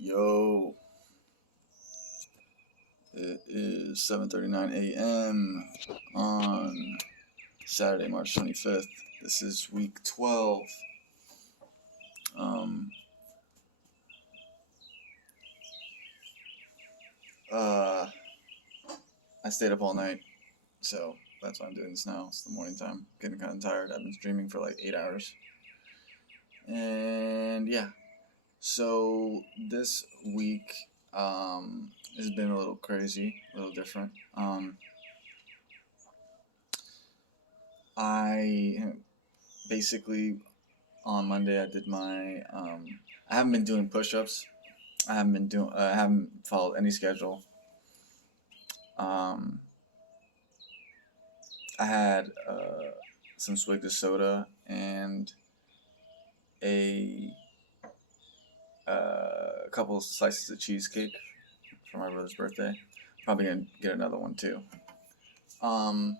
Yo, it is 7:39 a.m. on Saturday, March 25th. This is week 12. Um, uh, I stayed up all night, so that's why I'm doing this now. It's the morning time. Getting kind of tired. I've been streaming for like 8 hours. And yeah, so this week has been a little crazy, a little different. I basically on Monday I did my I haven't been doing push-ups. I haven't followed any schedule. Um, I had some swig of soda and a a couple slices of cheesecake for my brother's birthday. Probably gonna get another one too. Um,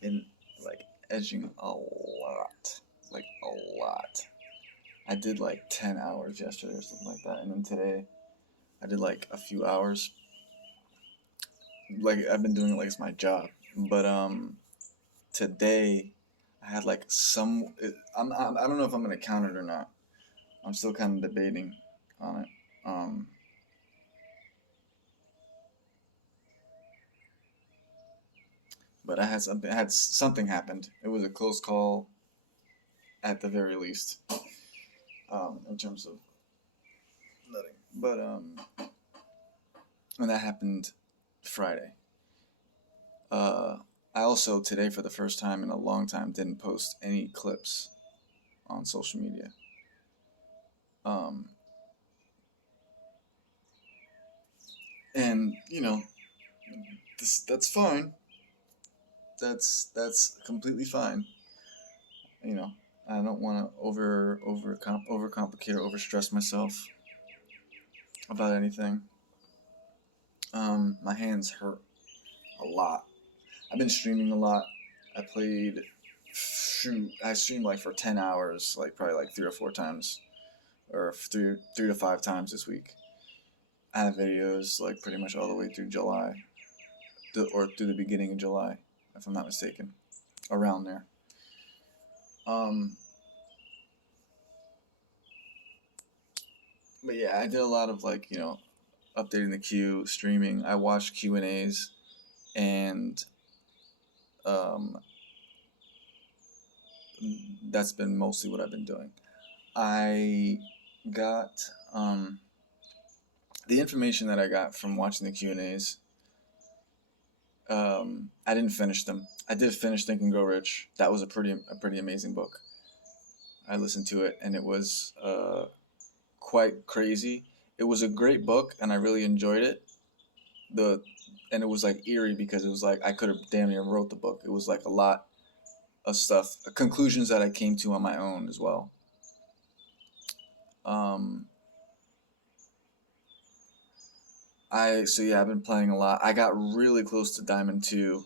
in like edging a lot, like a lot. I did like 10 hours yesterday or something like that, and then today I did like a few hours. Like I've been doing it like it's my job. But today I had like I don't know if I'm gonna count it or not. I'm still kind of debating on it. Um, but I had something happened. It was a close call at the very least. In terms of nutting. But and that happened Friday. Uh, I also today for the first time in a long time didn't post any clips on social media. Um, and that's fine. That's completely fine. You know, I don't want to overcomplicate or overstress myself about anything. My hands hurt a lot. I've been streaming a lot. I played. Shoot, I streamed like for 10 hours, like probably like 3 or 4 times, or three to five times this week. I have videos like pretty much all the way through July, or through the beginning of July, if I'm not mistaken, around there. Um, but yeah, I did a lot of updating the queue, streaming. I watched Q&As, and um, that's been mostly what I've been doing. I got the information that I got from watching the Q&As. I didn't finish them. I did finish Think and Grow Rich. That was a pretty amazing book. I listened to it, and it was quite crazy. It was a great book, and I really enjoyed it. The and it was like eerie because it was like I could have damn near wrote the book. It was like a lot of stuff, conclusions that I came to on my own as well. Um, I've been playing a lot. I got really close to Diamond 2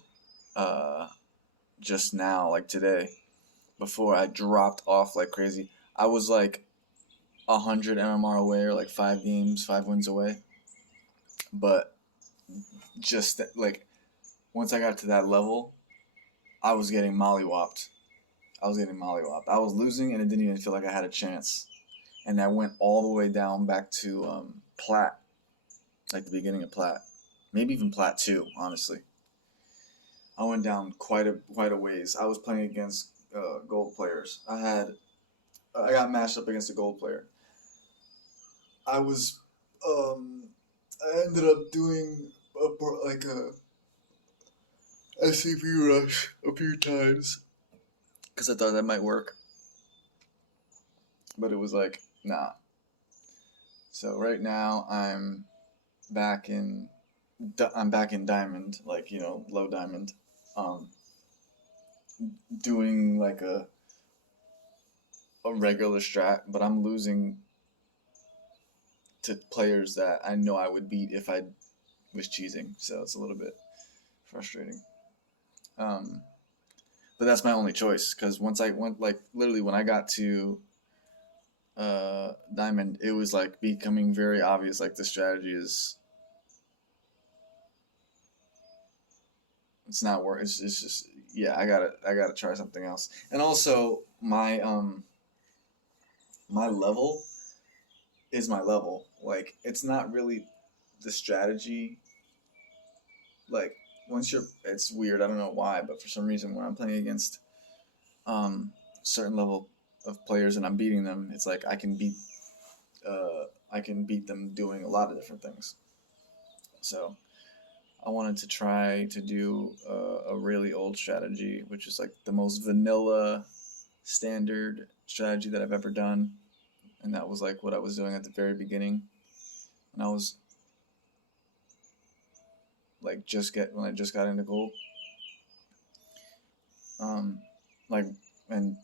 uh, just now, like today, before I dropped off like crazy. I was like 100 MMR away, or like 5 games, 5 wins away. But just like once I got to that level, I was getting mollywopped. I was losing, and it didn't even feel like I had a chance. And I went all the way down back to Plat, like the beginning of Plat, maybe even Plat 2. Honestly, I went down quite a ways. I was playing against gold players. I got matched up against a gold player. I was I ended up doing like a SCP rush a few times because I thought that might work, but it was like nah. So right now back in I'm back in diamond, like low diamond, um, doing like a regular strat, but I'm losing to players that I know I would beat if I was cheesing. So it's a little bit frustrating. Um, but that's my only choice because once I went, like literally when I got to diamond, it was like becoming very obvious. Like the strategy is, it's not work. It's just, yeah. I gotta try something else. And also my level is my level. Like it's not really the strategy. Like once you're, it's weird. I don't know why, but for some reason when I'm playing against um certain level of players and I'm beating them, it's like I can beat them doing a lot of different things. So I wanted to try to do a really old strategy, which is like the most vanilla standard strategy that I've ever done, and that was like what I was doing at the very beginning when I was like when I just got into gold. Um, like and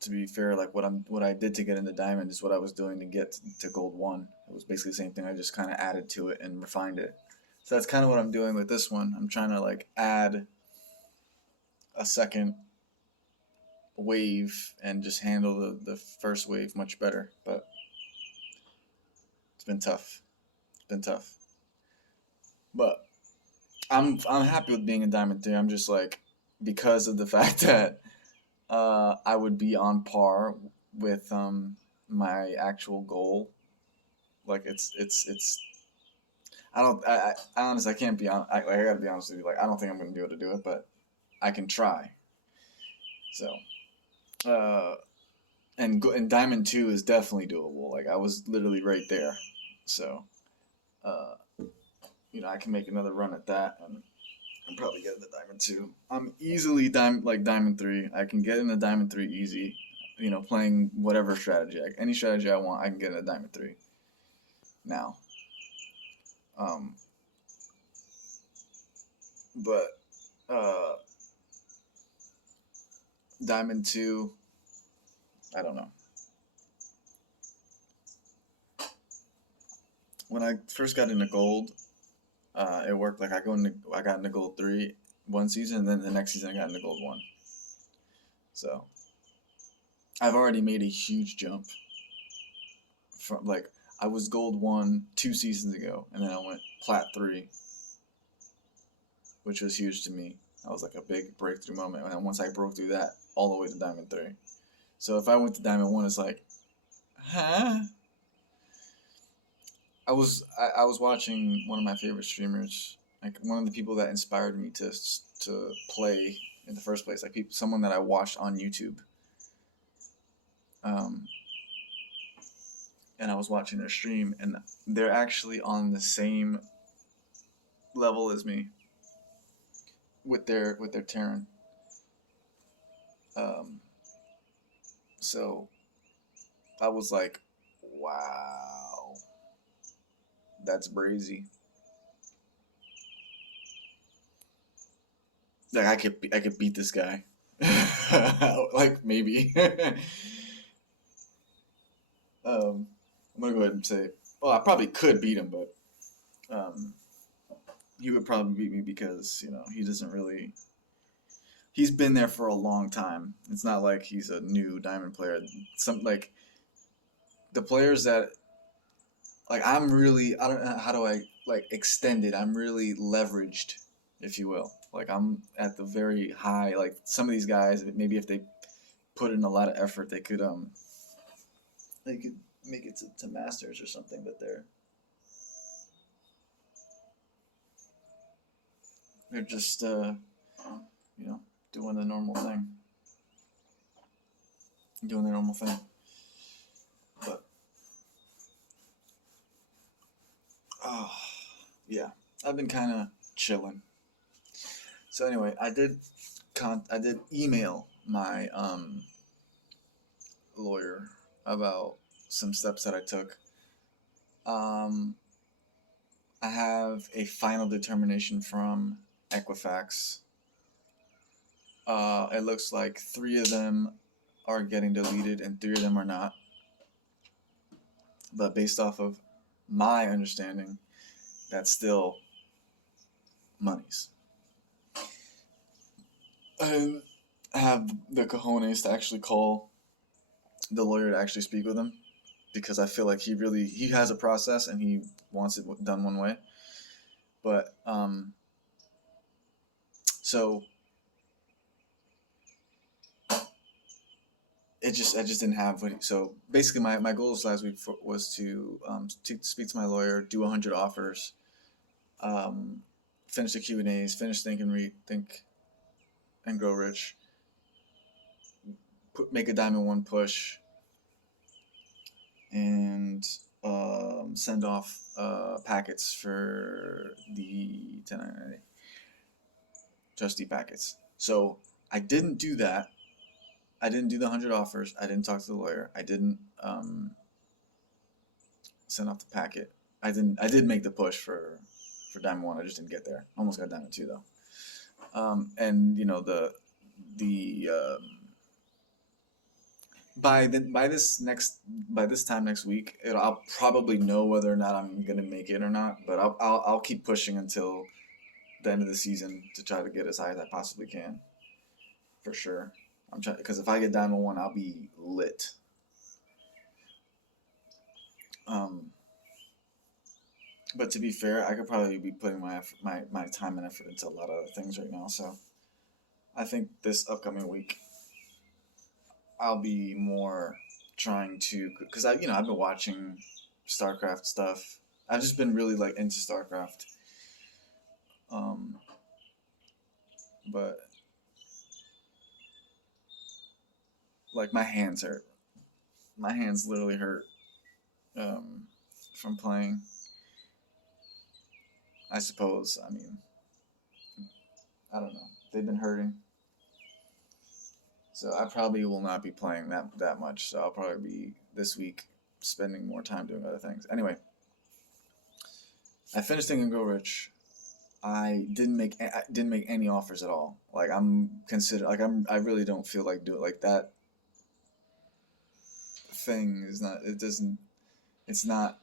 to be fair, like what I did to get into diamond is what I was doing to get to gold one. It was basically the same thing. I just kind of added to it and refined it. So that's kind of what I'm doing with this one. I'm trying to like add a second wave and just handle the first wave much better. But it's been tough. It's been tough. But I'm happy with being in Diamond 3. I'm just like because of the fact that I would be on par with my actual goal. Like it's I honestly I can't be on I gotta be honest with you. Like I don't think I'm gonna be able to do it, but I can try. So and Diamond 2 is definitely doable. Like I was literally right there. So uh, I can make another run at that and I'm probably getting the Diamond 2. I'm easily Diamond 3. I can get in the Diamond 3 easy. Playing whatever strategy, like any strategy I want, I can get in a Diamond 3 now. Um, but uh, Diamond 2, I don't know. When I first got into gold, it worked. Like I got into gold 3 one season, and then the next season I got into gold 1. So I've already made a huge jump from like I was gold 1 2 seasons ago, and then I went plat 3, which was huge to me. That was like a big breakthrough moment. And then once I broke through that, all the way to Diamond 3. So if I went to Diamond 1, it's like, huh? I was watching one of my favorite streamers, like one of the people that inspired me to play in the first place, like someone that I watched on YouTube. Um, and I was watching their stream, and they're actually on the same level as me with their Terran. Um, so I was like, wow, that's brazy. Like I could beat this guy. Like maybe. I'm gonna go ahead and say, well, I probably could beat him, but um, he would probably beat me because he doesn't really. He's been there for a long time. It's not like he's a new diamond player. Some like the players that like I'm really I don't know how do I like extend it. I'm really leveraged, if you will. Like I'm at the very high. Like some of these guys, maybe if they put in a lot of effort, they could make it to masters or something. But they're just you know doing the normal thing, doing their normal thing. But oh yeah, I've been kind of chilling. So anyway, I did email my lawyer about some steps that I took. Um, I have a final determination from Equifax. It looks like 3 of them are getting deleted and 3 of them are not. But based off of my understanding, that's still monies. I have the cojones to actually call the lawyer to actually speak with him. because I feel like he has a process and he wants it done one way. But so I just didn't have what so basically my goals last week was to speak to my lawyer, do 100 offers, um, finish the Q&As, finish Think and Grow Rich, make a Diamond One push, and send off packets for the 1099 trustee packets. So I didn't do that. I didn't do the 100 offers. I didn't talk to the lawyer. I didn't send off the packet. I didn't. I did make the push for Diamond One. I just didn't get there. Almost got Diamond Two though. And the by this time next week, I'll probably know whether or not I'm gonna make it or not. But I'll keep pushing until the end of the season to try to get as high as I possibly can, for sure. I'm trying because if I get Diamond One, I'll be lit. But to be fair, I could probably be putting my time and effort into a lot of other things right now. So I think this upcoming week I'll be more trying to because I've been watching StarCraft stuff. I've just been really like into StarCraft. Um, but like my hands hurt. My hands literally hurt from playing. I suppose. I mean, I don't know. They've been hurting. So I probably will not be playing that much. So I'll probably be this week spending more time doing other things. Anyway, I finished Think and Grow Rich. I didn't make any offers at all. Like I really don't feel like doing like that thing is not it doesn't it's not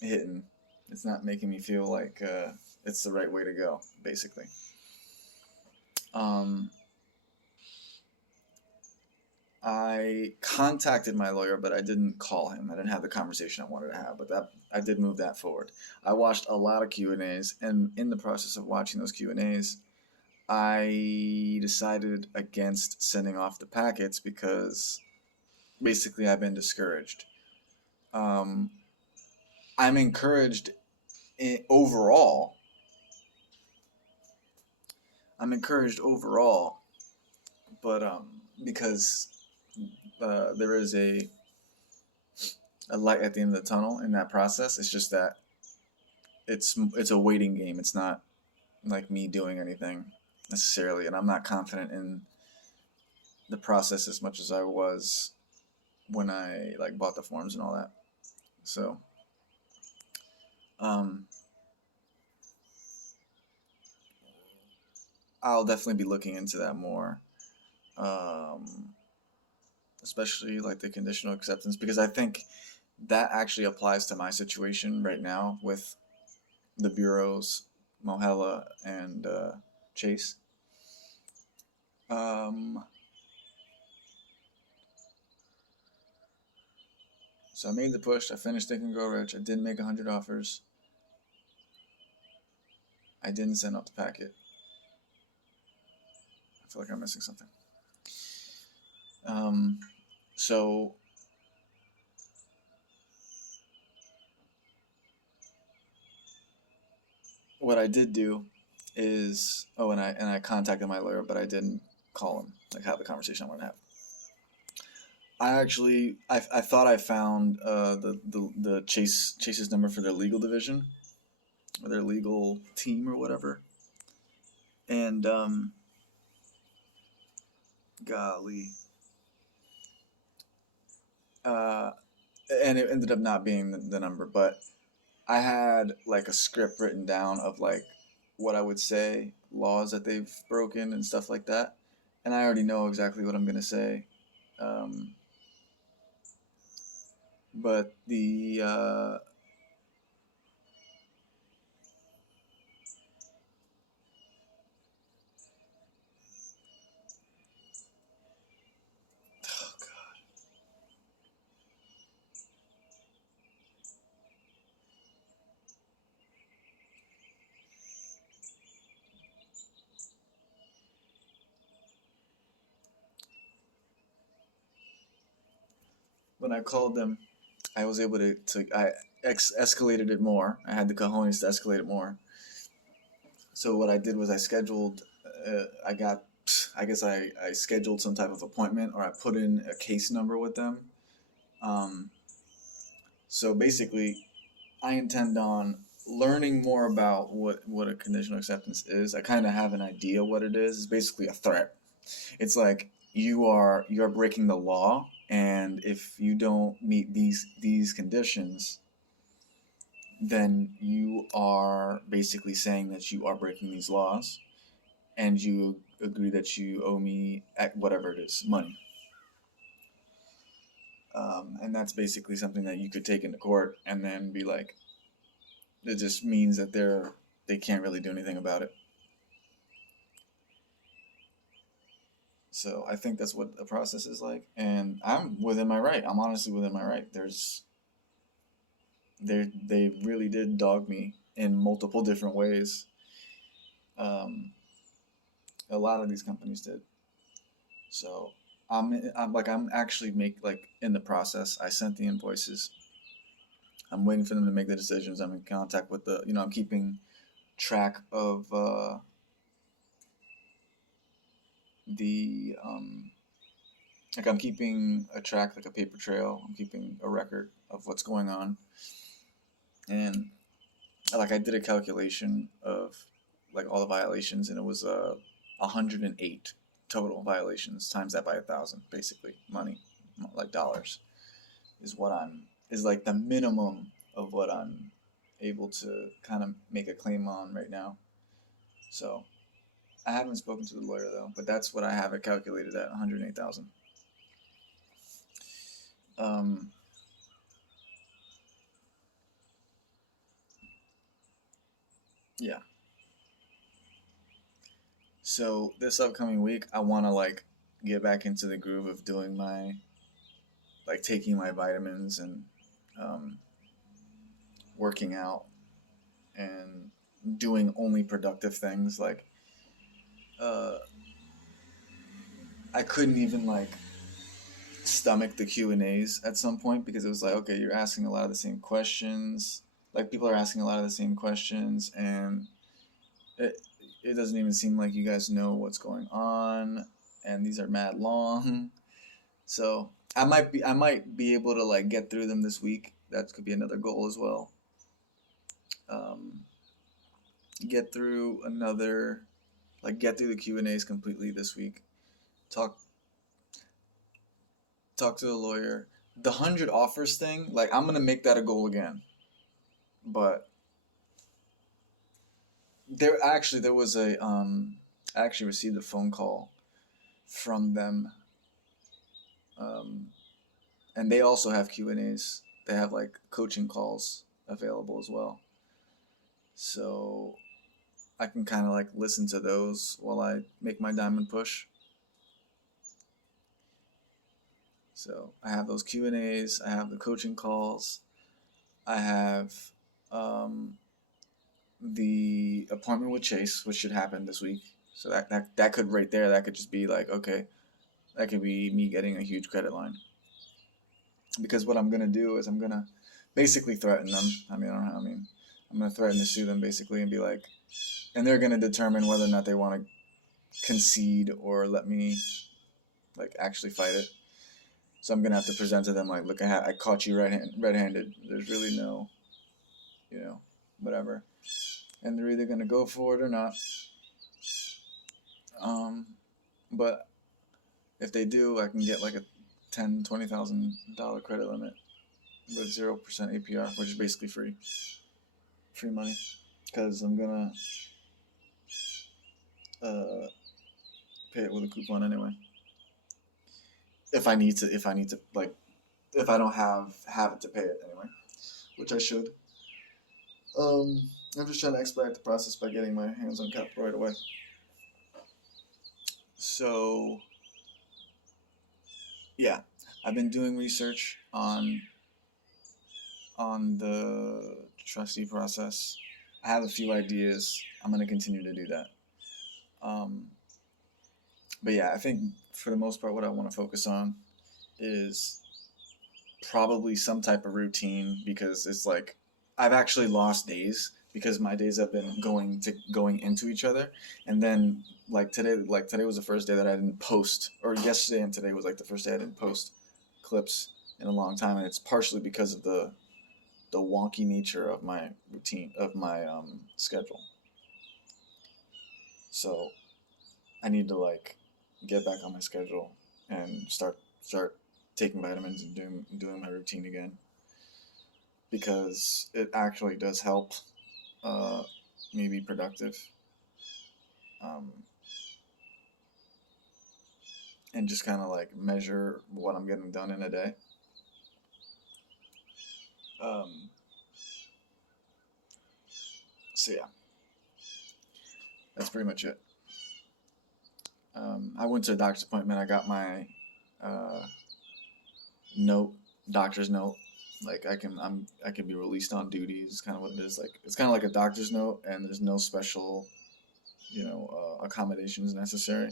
hitting. It's not making me feel like it's the right way to go, basically. Um, I contacted my lawyer, but I didn't call him. I didn't have the conversation I wanted to have, but that I did move that forward. I watched a lot of Q&As, and in the process of watching those Q&As, I decided against sending off the packets because basically I've been discouraged. Um, I'm encouraged overall. I'm encouraged overall, but because there is a light at the end of the tunnel in that process. It's just that it's a waiting game. It's not like me doing anything necessarily, and I'm not confident in the process as much as I was when I like bought the forms and all that. So, um, I'll definitely be looking into that more, um, especially like the conditional acceptance, because I think that actually applies to my situation right now with the bureaus, Mohela and Chase. Um, so I made the push. I finished Think and Grow Rich. I didn't make 100 offers. I didn't send out the packet. I feel like I'm missing something. So what I did do is and I contacted my lawyer, but I didn't call him, like have the conversation I wanted to have. I thought I found the Chase's number for their legal division or their legal team or whatever, and golly, uh, and it ended up not being the number, but I had like a script written down of like what I would say, laws that they've broken and stuff like that, and I already know exactly what I'm gonna say. Um, but the when I called them, I was able to escalated it more. I had the cojones to escalate it more. So what I did was I scheduled, I guess I scheduled some type of appointment, or I put in a case number with them. Um, so basically, I intend on learning more about what a conditional acceptance is. I kind of have an idea what it is. It's basically a threat. It's like you're breaking the law, and if you don't meet these conditions, then you are basically saying that you are breaking these laws, and you agree that you owe me at whatever it is, money. And that's basically something that you could take into court and then be like, it just means that they can't really do anything about it. So I think that's what the process is like, and I'm within my right. I'm honestly within my right. They really did dog me in multiple different ways. Um, a lot of these companies did. So I'm actually in the process. I sent the invoices. I'm waiting for them to make the decisions. I'm in contact with I'm keeping track of the like I'm keeping a track, like a paper trail. I'm keeping a record of what's going on, and like I did a calculation of like all the violations, and it was 108 total violations times that by 1,000, basically money, like dollars, is like the minimum of what I'm able to kind of make a claim on right now. So I haven't spoken to the lawyer though, but that's what I have it calculated at 108,000. Um, yeah. So this upcoming week, I want to like get back into the groove of doing taking my vitamins and um, working out and doing only productive things. Like uh, I couldn't even like stomach the Q&As at some point because it was like, okay, you're asking a lot of the same questions. Like people are asking a lot of the same questions, and it it doesn't even seem like you guys know what's going on, and these are mad long. So I might be able to like get through them this week. That could be another goal as well. Um, get through another get through the Q&As completely this week. Talk talk to the lawyer. The 100 offers thing, like I'm gonna make that a goal again. But there was I actually received a phone call from them, um, and they also have Q&As. They have like coaching calls available as well. So I can kind of like listen to those while I make my diamond push. So I have those Q&As, I have the coaching calls, I have um, the appointment with Chase, which should happen this week. So that could right there, that could just be like, okay, that could be me getting a huge credit line. Because what I'm gonna do is I'm gonna basically threaten them. I mean, I don't know. I mean, I'm gonna threaten to sue them basically and be like, and they're gonna determine whether or not they want to concede or let me like actually fight it. So I'm gonna have to present to them like, look, I caught you red-handed. There's really no, you know, whatever, and they're either gonna go for it or not. Um, but if they do, I can get like a $10,000-$20,000 credit limit with 0% APR, which is basically free money, because I'm gonna uh, pay it with a coupon anyway. If I need to like if I don't have it to pay it anyway, which I should. I'm just trying to expedite the process by getting my hands on capital right away. So yeah, I've been doing research on the trustee process. I have a few ideas. I'm gonna continue to do that. Um, but yeah, I think for the most part, what I want to focus on is probably some type of routine, because it's like I've actually lost days because my days have been going into each other. And then like today was the first day that I didn't post, or yesterday and today was like the first day I didn't post clips in a long time, and it's partially because of the wonky nature of my routine, of my schedule. So I need to like get back on my schedule and start taking vitamins and doing my routine again, because it actually does help me be productive, um, and just kind of like measure what I'm getting done in a day. Um, so yeah, that's pretty much it. I went to a doctor's appointment. I got my uh, note, doctor's note. Like I can be released on duty. Is kind of what it is. Like it's kind of like a doctor's note, and there's no special, accommodations necessary.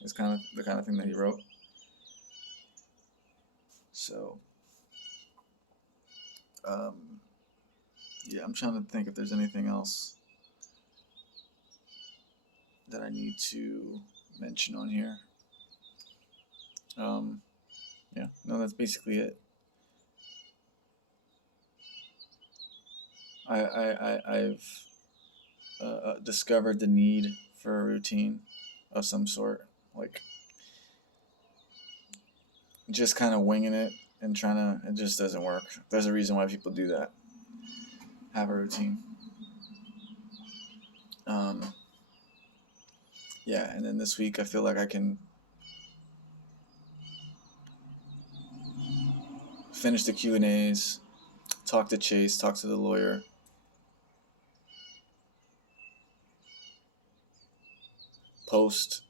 It's kind of the kind of thing that he wrote. So um, yeah, I'm trying to think if there's anything else that I need to mention on here. Um, yeah, no, that's basically it. I've discovered the need for a routine of some sort. Like just kind of winging it and trying to, it just doesn't work. There's a reason why people do that. Have a routine. Um, yeah, and then this week I feel like I can finish the Q&As, talk to Chase, talk to the lawyer, post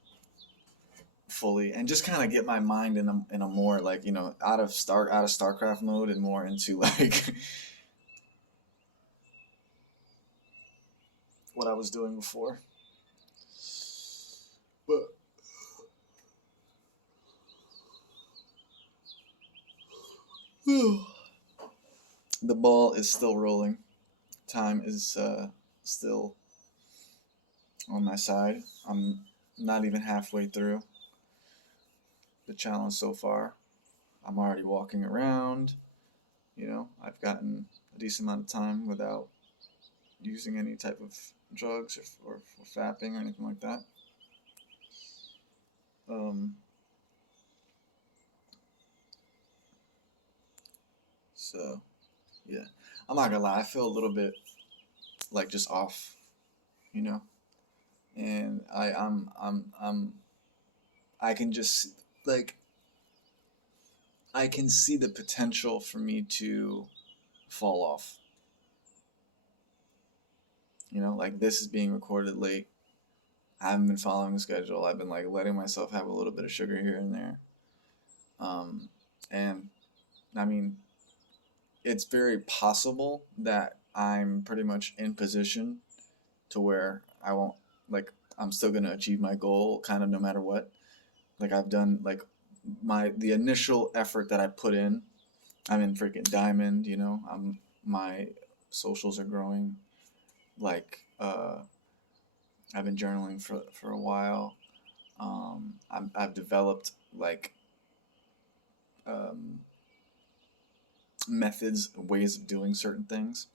fully, and just kind of get my mind in a more like, out of StarCraft mode and more into like what I was doing before. But the ball is still rolling. Time is still on my side. I'm not even halfway through the challenge so far. I'm already walking around. I've gotten a decent amount of time without using any type of drugs or fapping or anything like that. Um, so yeah, I'm not gonna lie. I feel a little bit like just off, you know, and I can just like I can see the potential for me to fall off. Like this is being recorded late. I haven't been following the schedule. I've been like letting myself have a little bit of sugar here and there. Um, and I mean, it's very possible that I'm pretty much in position to where I won't, like, I'm still going to achieve my goal kind of no matter what. Like I've done like the initial effort that I put in. I'm in freaking diamond, my socials are growing. Like I've been journaling for a while. I've developed like um, methods, ways of doing certain things,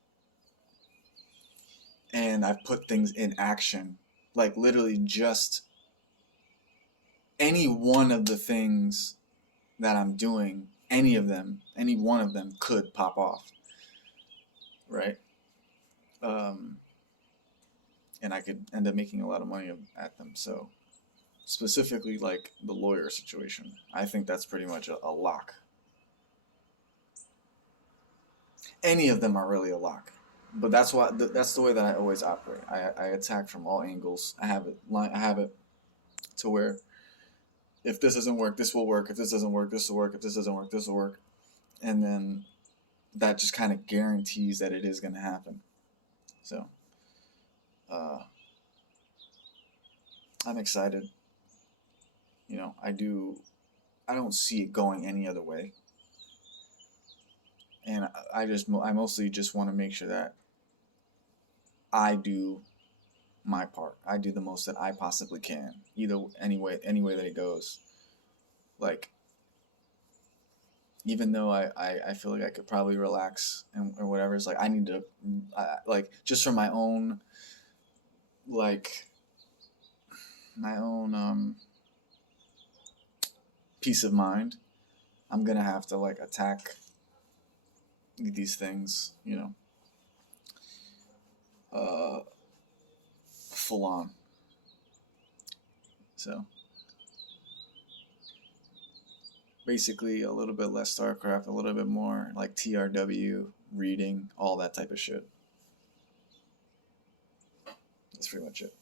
and I've put things in action. Like literally, just any one of the things that I'm doing, any one of them could pop off, right? Um, and I could end up making a lot of money at them. So specifically, like the lawyer situation, I think that's pretty much a lock. Any of them are really a lock. But that's the way that I always operate. I attack from all angles. I have it to where if this doesn't work, this will work. If this doesn't work, this will work. If this doesn't work, this will work. And then that just kind of guarantees that it is going to happen. So uh, I'm excited. I don't see it going any other way. and I mostly just want to make sure that I do my part. I do the most that I possibly can, either any way that it goes. Like, even though I feel like I could probably relax and or whatever, it's like I need to, like, just for my own, like, my own peace of mind. I'm gonna have to like attack these things, uh, full on. So basically, a little bit less StarCraft, a little bit more like TRW, reading, all that type of shit. That's pretty much it.